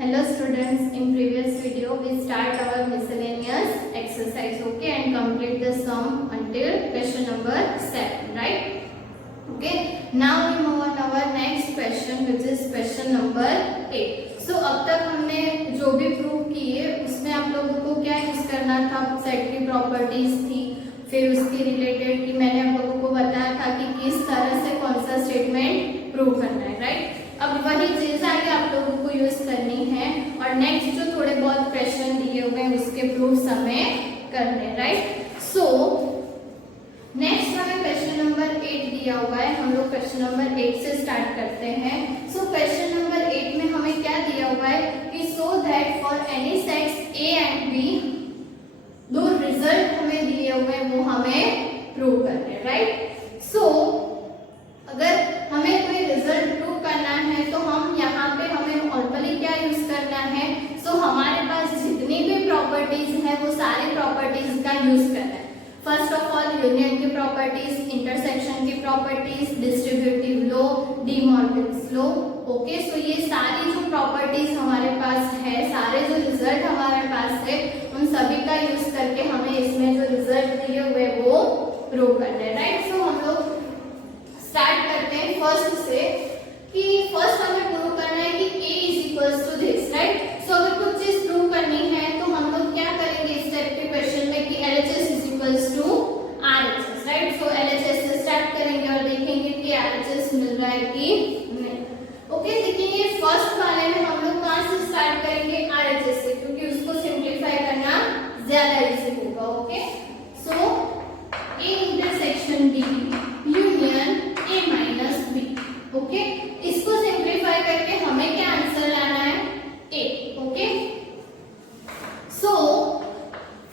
Hello students, in previous video we start our miscellaneous exercise, okay, and complete the sum until question number 7, right? Okay, now we move on our next question which is question number 8. So अब तक हमने जो भी prove किए उसमें आप लोगों को क्या यूज करना था, सेट की प्रॉपर्टीज थी, फिर उसकी रिलेटेड की मैंने आप लोगों को बताया था कि किस तरह से कौन सा स्टेटमेंट प्रूव करना है, राइट? अब वही चीज आगे आप लोगों को यूज करनी है और नेक्स्ट जो थोड़े बहुत क्वेश्चन दिए हुए हैं उसके प्रूफ हमें करने, राइट? सो नेक्स्ट हमें क्वेश्चन नंबर 8 दिया हुआ है, हम लोग क्वेश्चन नंबर 8 से स्टार्ट करते हैं। सो क्वेश्चन नंबर 8 में हमें क्या दिया हुआ है कि so that for any sets A and B दो रिजल्ट हमें दिए हुए हैं वो हमें प्रूव करने हैं, राइट? सो अगर हमें कोई रिजल्ट प्रूव करना है तो हम यहाँ पे हमें नॉर्मली क्या यूज करना है, सो हमारे पास जितनी भी प्रॉपर्टीज है वो सारी प्रॉपर्टीज का यूज करना है। फर्स्ट ऑफ ऑल यूनियन की प्रॉपर्टीज, इंटरसेक्शन की properties, distributive law, De Morgan's law, okay. So ये सारी जो प्रॉपर्टीज हमारे पास है, सारे जो रिजल्ट हमारे पास है उन सभी का यूज करके हमें इसमें जो रिजल्ट दिए हुए वो प्रूव करना है, राइट? सो हम लोग स्टार्ट करते हैं फर्स्ट से कि फर्स्ट हमें प्रूव करना है कि a is equals to this, right? So अगर कुछ चीज प्रूव करनी है तो हम लोग क्या करेंगे इस टाइप के क्वेश्चन में कि LHS is equals to RHS, right? So LHS से स्टार्ट करेंगे और देखेंगे कि RHS मिल रहा है कि नहीं, ओके। देखिए फर्स्ट वाले में हम लोग कहां से स्टार्ट करेंगे, RHS से, क्योंकि उसको सिंप्लीफाई करना ज्यादा इजी होगा, okay. So A intersection B union A minus B, okay. इसको सिंप्लीफाई करके हमें क्या आंसर लाना है, A, okay. So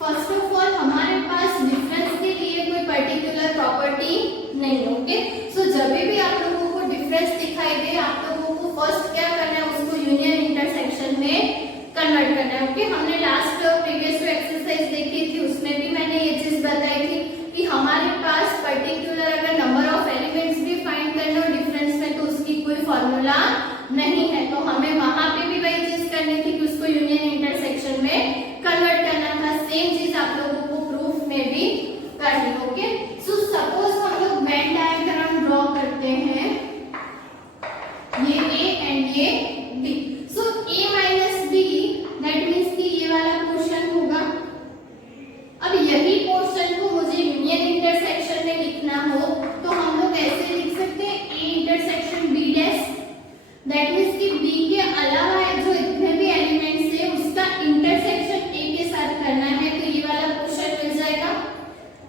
first of all हमारे पास डिफरेंस के लिए कोई पर्टिकुलर प्रॉपर्टी नहीं है, ओके। सो जब भी आप लोगों को डिफरेंस दिखाई दे आप लोगों को फर्स्ट क्या करना है, उसको यूनियन इंटरसेक्शन में कन्वर्ट करना है, ओके। हमने लास्ट प्रीवियस एक्सरसाइज देखी थी उसमें भी मैंने ये चीज बताई थी कि हमारे पास पर्टिकुलर अगर नंबर ऑफ एलिमेंट्स भी फाइंड करना हो डिफरेंस में तो उसकी कोई फॉर्मूला नहीं है, तो हमें वहां पे भी वही चीज करनी थी कि उसको यूनियन इंटरसेक्शन में कन्वर्ट करना था। सेम चीज आप लोगों को प्रूफ में भी करनी, ओके। सो सपोज हम लोग वेन डायग्राम ड्रॉ करते हैं, ये A एंड ये B। So A minus B that means कि ये वाला पोर्शन होगा। अब यही पोर्शन को मुझे यूनियन इंटरसेक्शन में लिखना हो तो हम लोग ऐसे लिख सकते हैं A intersection B dash, that means कि B के अलावा जो इतने भी एलिमेंट्स है उसका इंटरसेक्शन A के साथ करना है तो ये वाला पोर्शन मिल जाएगा,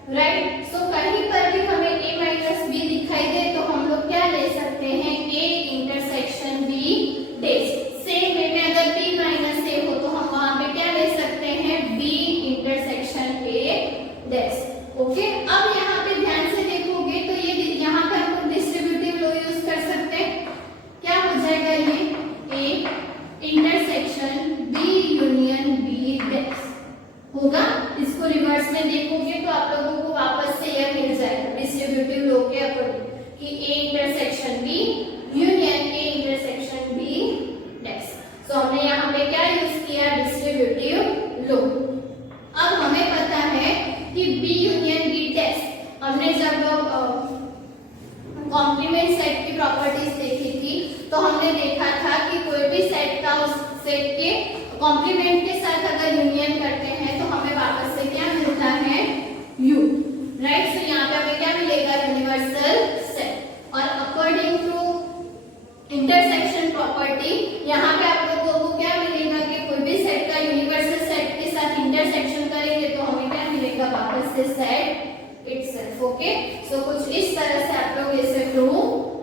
राइट? सो कहीं पर भी हमें A माइनस B दिखाई दे तो हम लोग क्या ले सकते हैं, A intersection B dash. Same way में अगर B माइनस A हो तो हम वहां पे क्या ले सकते हैं, B intersection A dash, okay. अब यहाँ पे ध्यान से देखोगे तो ये यहाँ पे हम लोग डिस्ट्रीब्यूटिव लॉ यूज कर सकते हैं, क्या हो जाएगा ये A intersection B union B dash होगा। इसको रिवर्स में देखोगे तो आप लोगों को वापस से यह मिल जाएगा डिस्ट्रीब्यूटिव लॉ के अकॉर्डिंग कि A intersection B union A intersection B dash. So हमने यहाँ पे क्या यूज किया, डिस्ट्रीब्यूटिव लॉ। अब हमें पता है कि B यूनियन B डैश, हमने जब कॉम्प्लीमेंट सेट की प्रॉपर्टीज देखी थी तो हमने देखा था कि कोई भी सेट का उस सेट के कॉम्प्लीमेंट के साथ अगर यूनियन करते हैं तो हमें वापस से क्या मिलता है, U, राइट? सो यहाँ पे हमें क्या मिलेगा, यूनिवर्सल सेट। और अकॉर्डिंग टू इंटरसेक्शन प्रॉपर्टी यहाँ पे आप लोगों को क्या मिलेगा कि कोई भी सेट का यूनिवर्सल सेट के साथ इंटरसेक्शन करेंगे तो हमें क्या मिलेगा, वापस से सेट इटसेल्फ, ओके। सो कुछ इस तरह से आप लोग इसे प्रूव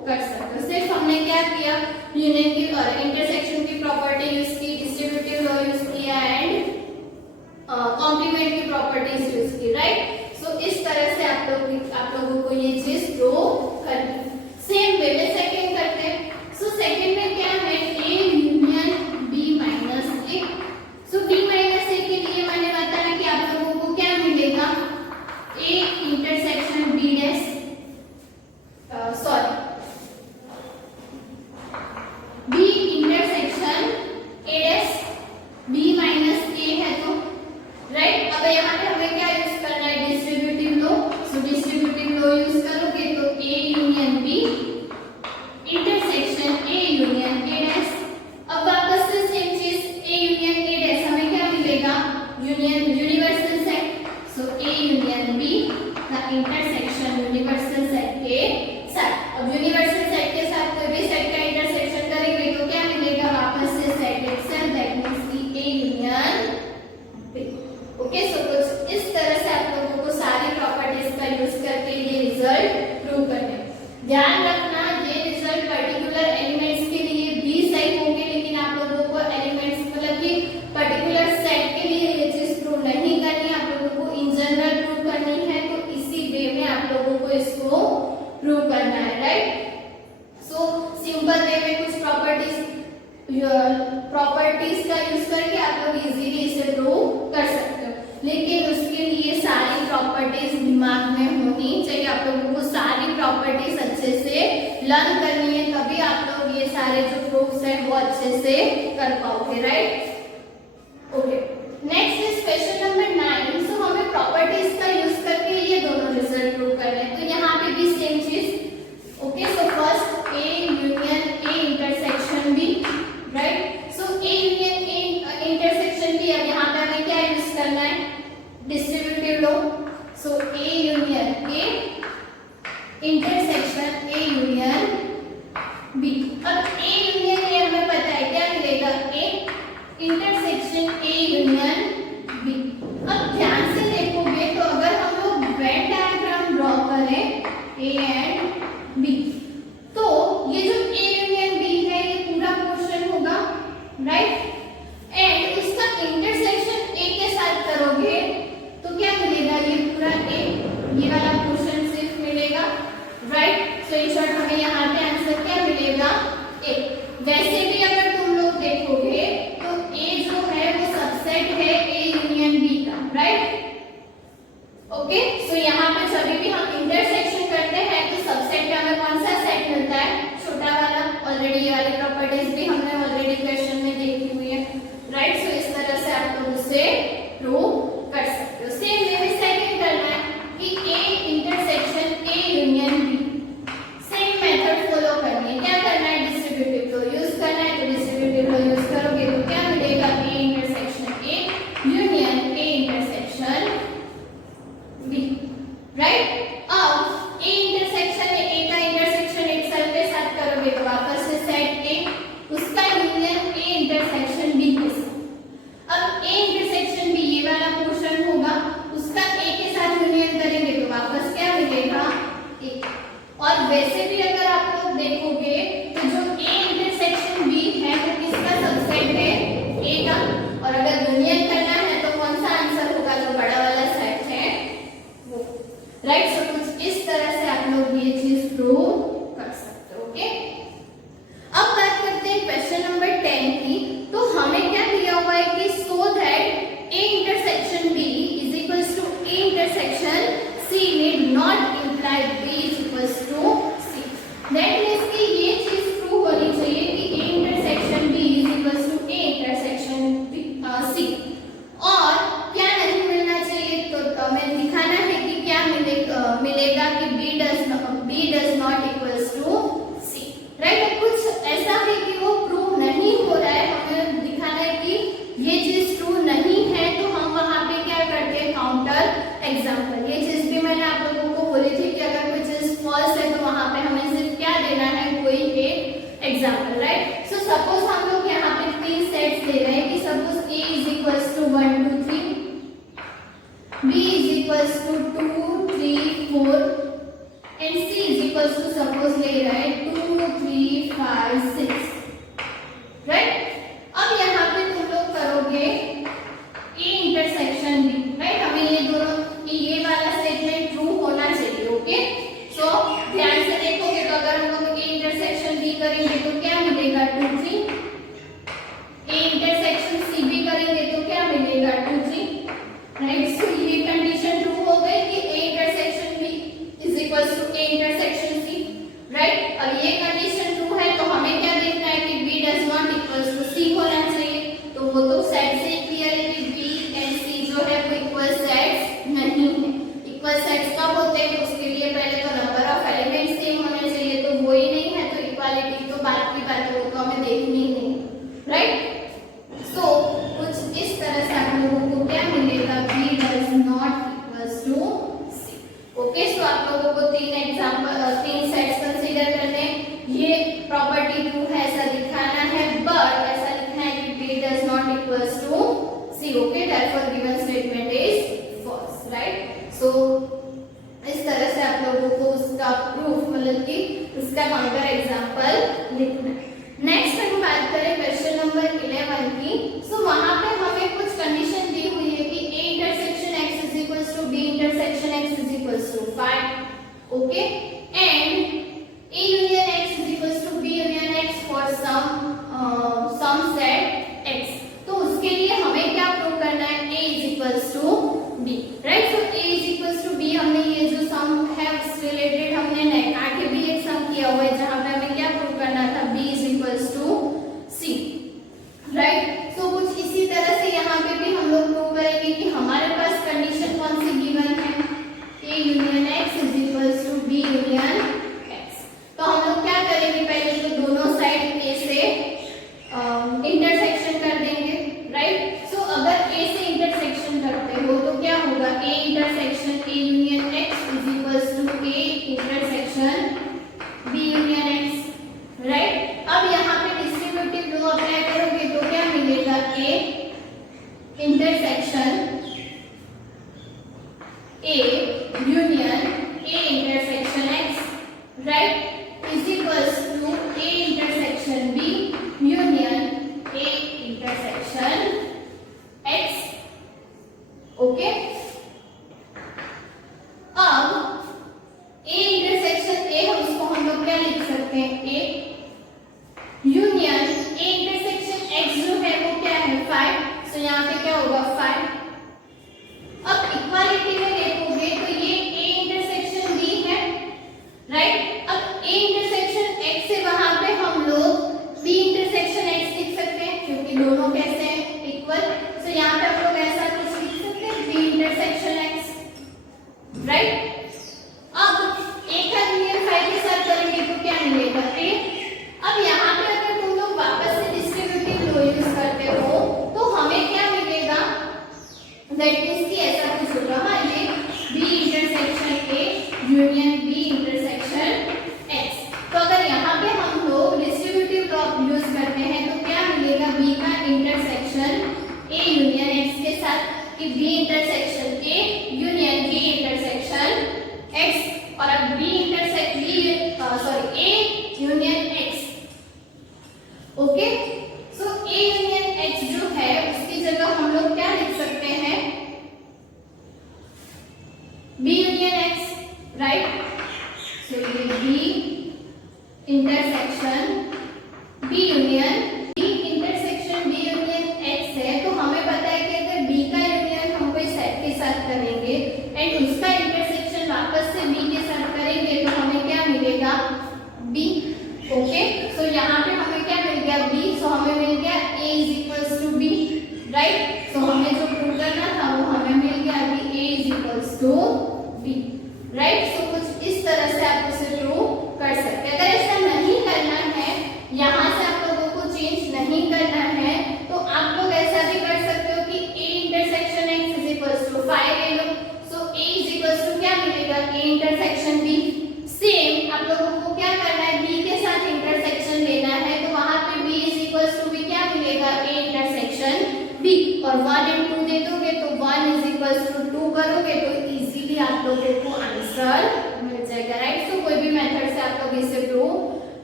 कर सकते हो। सिर्फ हमने क्या किया, यूनियन की और इंटरसेक्शन की प्रॉपर्टी यूज की, डिस्ट्रीब्यूटिव लॉ यूज किया एंड कॉम्प्लीमेंट की प्रॉपर्टीज यूज की, राइट? सो इस तरह से आप लोगों को ये चीज प्रूव करनी। सेम वे में सेकंड करते हैं। सो सेकंड में क्या है, A प्रॉपर्टीज का यूज करके आप लोग इजीली इसे प्रूव कर सकते हो, लेकिन उसके लिए सारी प्रॉपर्टीज दिमाग में होनी चाहिए। आप लोगों को सारी प्रॉपर्टीज अच्छे से लर्न करनी है, तभी आप लोग ये सारे जो प्रूफ्स है वो अच्छे से कर पाओगे, right. Okay, next is question number 9। सो हमें प्रॉपर्टीज का यूज करके ये दोनों रिजल्ट प्रूव करने हैं, तो यहाँ पे भी सेम चीज। Okay, so first A union A intersection B, right. So A union A intersection B, अब यहाँ पे हमें क्या यूज करना है, distributive law. So A union A intersection A union B। अब A यूनियन A हमें पता है क्या मिलेगा, A intersection A union B। अब ध्यान से देखोगे तो अगर हम लोग वेन डायग्राम ड्रॉ करें A एंड B, तो ये जो A यूनियन B है ये पूरा पोर्शन होगा, राइट। एंड इसका इंटरसेक्शन A के साथ करोगे तो क्या मिलेगा, ये पूरा A, ये वाला पोर्शन सिर्फ मिलेगा, राइट। सो इन शॉर्ट हमें यहाँ पे आंसर क्या मिलेगा, A। वैसे भी अगर तुम लोग देखोगे तो A जो है वो सबसेट है A यूनियन B का, राइट। ओके, सो यहाँ पे जब भी हम इंटरसेक्शन करते हैं तो सबसेट में हमें कौन सा सेट मिलता है, छोटा वाला। ऑलरेडी ये वाली प्रॉपर्टीज भी हमने ऑलरेडी क्वेश्चन में देखी हुई है, राइट। सो इस तरह से आप लोग उसे प्रूव कर सकते हो। सेम वे में सेकंड करना है कि A intersection A union B, same method follow करनी है। क्या करना है, डिस्ट्रीब्यूटिव लॉ यूज करना है, तो डिस्ट्रीब्यूटिव लॉ यूज करोगे तो क्या मिलेगा, A intersection A union A intersection B, right. अब A इंटरसेक्शन A का इंटरसेक्शन एक सेल के साथ करोगे तो वापस से सेट A, उसका यूनियन A इंटरसेक्शन B के साथ। अब A इंटरसेक्शन B ये वाला पोर्शन होगा, उसका A के साथ यूनियन करेंगे तो वापस क्या मिलेगा, A। और वैसे भी अगर आप लोग देखोगे तो जो A इंटरसेक्शन B है वो किसका सबसेट है, A का। और अगर यूनियन करना है तो कौन सा आंसर होगा, जो बड़ा वाला सेट है वो, राइट। सो कुछ इस तरह से आप लोग ये चीज प्रूव कर सकते हो, ओके। अब बात करते हैं क्वेश्चन नंबर 10 की। तो हमें क्या दिया हुआ है कि so that A intersection B is equals to A intersection C need not imply B is equals to C। That means कि ये चीज प्रूव होनी चाहिए कि A intersection B is equals to A intersection C। और क्या नहीं मिलना चाहिए, तो हमें दिखाना है कि क्या मिलेगा कि B does not equals to C, right. कुछ ऐसा है कि वो प्रूव नहीं हो रहा है, हमें दिखाना है कि ये चीज ट्रू नहीं है, तो हम वहां पे क्या करते हैं, काउंटर एग्जांपल। ये चीज भी मैंने आप लोगों को बोली थी कि अगर कोई चीज फॉल्स है तो वहां पे हमें सिर्फ क्या देना है, कोई एक एग्जांपल, राइट। सो सपोज हम लोग यहाँ पे 3 सेट्स ले रहे हैं कि suppose A is equals to 1 2 3, B is equals to 2 3 4 and C is equals to suppose ले रहे हैं 2 3 5 6, राइट। अब यहाँ पे तुम लोग करोगे A इंटरसेक्शन B, राइट। हमें ये दोनों ये वाला स्टेटमेंट ट्रू होना चाहिए, ओके। सो ध्यान से देखोगे तो अगर हम लोग A इंटरसेक्शन B करेंगे तो क्या मिलेगा, 2 3। A इंटरसेक्शन C B करेंगे तो क्या मिलेगा, 2 3, राइट। सो ये कंडीशन ट्रू हो गई कि A intersection B is equals to A intersection C, right. और ये कंडीशन ट्रू है तो हमें क्या देखना है कि B does not equals to C होना चाहिए। तो वो तो सेट से क्लियर है कि B एंड C जो है वो इक्वल सेट्स नहीं है। इक्वल सेट्स कब होते हैं, तो उसके लिए पहले तो नंबर ऑफ एलिमेंट्स सेम होने चाहिए, तो वो ही नहीं है तो इक्वालिटी तो बात की बात है, वो तो हमें देखनी ही नहीं, राइट। सो कुछ इस तरह से आप लोगों को क्या मिलेगा, B does not equals to C, okay. So आप लोगों को 3 सेट्स कंसीडर करने, ये प्रॉपर्टी ट्रू है ऐसा दिखाना है, बट ऐसा लिखना है कि B does not equals to C, okay. Therefore given statement is false, right. So इस तरह से आप लोगों को उसका प्रूफ मतलब कि उसका काउंटर एग्जांपल लिखना है। नेक्स्ट हम बात करें क्वेश्चन नंबर 11 की। सो वहां पे हमें कुछ कंडीशन दी हुई है कि A intersection X is equals to B intersection X is equals to 5, okay. And A union X is equals to B union X for some set right. So कुछ इसी तरह से यहाँ पे भी हम लोग प्रूव करेंगे कि हमारे पास कंडीशन कौन सी गिवन है, A union X is equals to B union X। तो हम लोग क्या करेंगे, पहले तो दोनों साइड A से इंटरसेक्शन कर देंगे, राइट। सो अगर A से इंटरसेक्शन करते हो तो क्या होगा, A intersection A union X is equals to A intersection B union X, right. अब यहाँ पे डिस्ट्रीब्यूटिव लॉ अप्लाई करोगे तो क्या मिलेगा, A intersection A union A intersection X, right, is equals to A intersection B union A intersection X, okay. अब A intersection A हम उसको हम लोग क्या लिख सकते हैं, A union A intersection X जो है वो क्या है 5, सो यहाँ पे क्या होगा 5। अब इक्वालिटी में देखोगे तो ये A इंटरसेक्शन B है, राइट। अब A इंटरसेक्शन X से वहां पे हम लोग B इंटरसेक्शन X लिख सकते हैं क्योंकि दोनों कैसे हैं, इक्वल। सो यहाँ पे हम लोग ऐसा कुछ लिख सकते हैं B इंटरसेक्शन X, राइट। अब A का यूनियन 5 के साथ करेंगे तो क्या मिलेगा, A। अब यहाँ पे अगर तुम लोग वापस से डिस्ट्रीब्यूटिव लॉ यूज करते हो तो हमें क्या मिलेगा, दैट मींस कि ऐसा कुछ होगा, हाँ, ये B intersection A union B intersection X। तो अगर यहाँ पे हम लोग डिस्ट्रीब्यूटिव लॉ यूज करते हैं तो क्या मिलेगा, B का इंटरसेक्शन A यूनियन X के साथ, कि B intersection A union B intersection X, और अब A union X, okay. So A union X जो है उसकी जगह हम लोग क्या लिख सकते हैं, B यूनियन X, राइट। सो ये B intersection B union X है। तो हमें पता है कि अगर B का यूनियन हम कोई सेट के साथ करेंगे एंड उसका इंटरसेक्शन वापस से B के साथ करेंगे तो हमें क्या मिलेगा, B, ओके। सो यहाँ पे हमें क्या मिल गया, B। सो हमें मिल गया A is equals to B, right. So हमें जो प्रूव करना था वो हमें मिल गया कि A is equals to B, right. So कुछ इस तरह से आप उसे प्रूव कर सकते हैं। अगर ऐसा नहीं करना है, यहाँ से आप लोगों को चेंज नहीं करना है, तो आप लोग ऐसा भी कर सकते हो कि A intersection X is equals to 5 ले लो। So A is equals to क्या मिलेगा, A इंटरसेक्शन B। सेम आप लोगों को क्या करना है, B के साथ इंटरसेक्शन लेना है, तो वहां पे B is equals to B क्या मिलेगा, A इंटरसेक्शन B, और 1 and 2 दे दोगे तो 1 इज इक्वल्स टू 2 करोगे तो इजीली आप लोगों को आंसर मिल जाएगा, राइट। तो कोई भी मेथड से आप लोग इसे प्रूव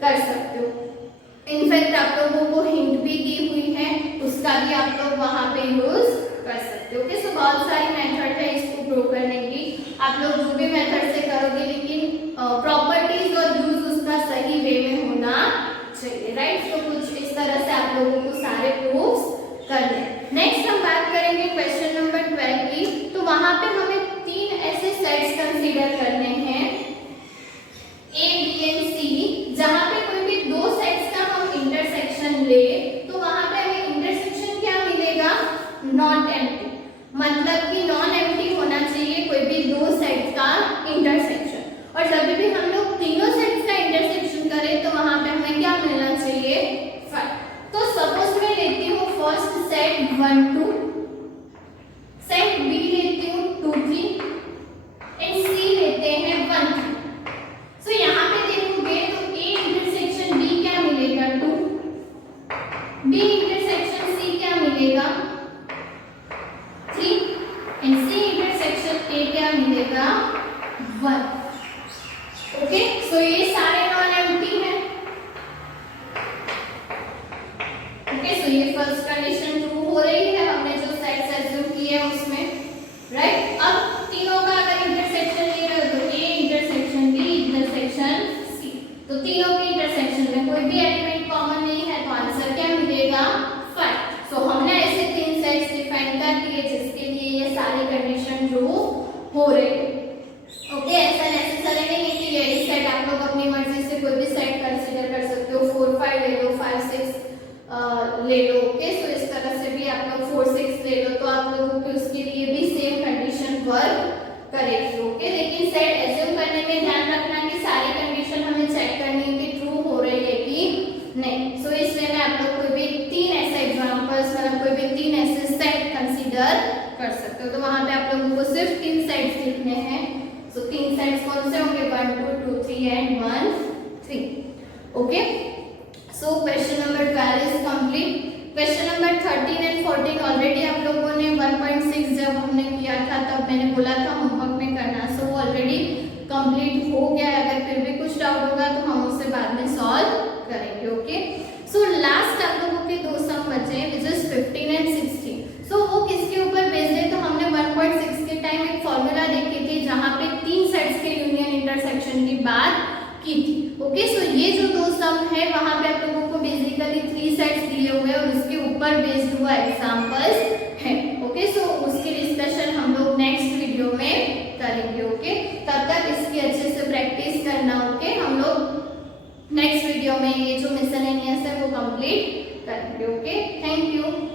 कर सकते हो। इनफैक्ट आप लोगों को हिंट भी दी हुई है, उसका भी आप लोग वहां पे यूज कर सकते हो। ओके, सो बहुत सारी मेथड है इसको प्रूव करने की, आप लोग जो भी मेथड से करोगे लेकिन प्रॉपर्टीज और यूज उसका सही वे में होना चाहिए, राइट। तो कुछ इस तरह से आप लोगों को सारे प्रूफ्स करने हैं। नेक्स्ट हम बात करेंगे क्वेश्चन नंबर 12 की। तो वहां पे हमें 3 ऐसे सेट्स कंसीडर करने हैं A, B एंड C, जहां पे कोई भी 2 सेट्स का हम इंटरसेक्शन ले तो वहां पे हमें इंटरसेक्शन क्या मिलेगा, नॉट एम्प्टी, मतलब कि नॉन एम्प्टी होना चाहिए कोई भी 2 सेट्स का इंटरसेक्शन। और जब भी हम लोग तीनों सेट्स का इंटरसेक्शन करें तो वहां पे हमें क्या मिलना चाहिए, 5। तो सपोज मैं लेती हूँ फर्स्ट सेट 1 2, सेट B लेती हूँ 2 3 एंड C लेते हैं 1 3। सो यहाँ पे देखोगे तो A इंटरसेक्शन B क्या मिलेगा, 2, B इंटरसेक्शन C क्या मिलेगा, 3 एंड C इंटरसेक्शन A क्या मिलेगा, 1। ओके, सो ये सारे नॉन एम्प्टी हैं। ओके, सो ये फर्स्ट कंडीशन ट्रू हो रही है, हमने जो सेट्स एज्यूम किए हैं उसमें, राइट। अब तीनों का अगर इंटरसेक्शन ले रहे हो तो A intersection B intersection C, तो तीनों के इंटरसेक्शन में कोई भी एलिमेंट कॉमन नहीं है तो आंसर क्या मिलेगा, 5। सो हमने ऐसे 3 सेट्स डिफाइन कर दिए जिसके लिए ये सारी कंडीशन ट्रू हो रही है। ओके, ऐसा नेसेसरी नहीं है कि यही सेट आप लोग अपनी मर्जी से कोई भी सेट कंसीडर कर सकते हो, 4 5 ले लो, 5 6 ले लो, ओके। सो इस तरह से भी आप लोग 4 6 ले लो तो आप लोगों को उसके लिए भी सेम कंडीशन वर्क करेगी, ओके। लेकिन सेट एज्यूम करने में ध्यान रखना कि सारी कंडीशन हमें चेक करनी है कि ट्रू हो रही है कि नहीं। सो इस वे में आप लोग कोई भी 3 ऐसे एग्जांपल्स मतलब कोई भी 3 ऐसे सेट कंसीडर कर सकते हो। तो वहां पे आप लोगों को सिर्फ 3 सेट्स लिखने हैं। सो 3 सेट्स कौन से होंगे, 1 2 2 3 and 1 3, okay. So question number 12 is complete. Question number 13 and 14 already आप लोगों ने 1.6 जब हमने किया था तब मैंने बोला था होमवर्क में करना। सो ऑलरेडी कंप्लीट हो गया है। अगर फिर भी कुछ डाउट होगा तो हम उससे बाद में सॉल्व करेंगे, ओके। सो लास्ट आप लोगों के 2 सम बचे हैं विच इज 15 एंड 16। सो वो किसके ऊपर बेस्ड है, तो हमने 1.6 के टाइम एक फॉर्मूला देखी थी जहां पे 3 सेट्स के यूनियन इंटरसेक्शन की बात की थी, ओके। सो ये जो 2 सम है वहां पे आप लोगों को बेसिकली 3 सेट्स दिए हुए और उसके ऊपर बेस्ड हुआ एग्जांपल्स है, ओके। सो उसकी डिस्कशन हम लोग नेक्स्ट वीडियो में करेंगे, ओके। तब तक इसकी अच्छे से प्रैक्टिस करना, ओके। हम लोग नेक्स्ट वीडियो में ये जो मिसलेनियस है वो कंप्लीट करेंगे, ओके। Thank you.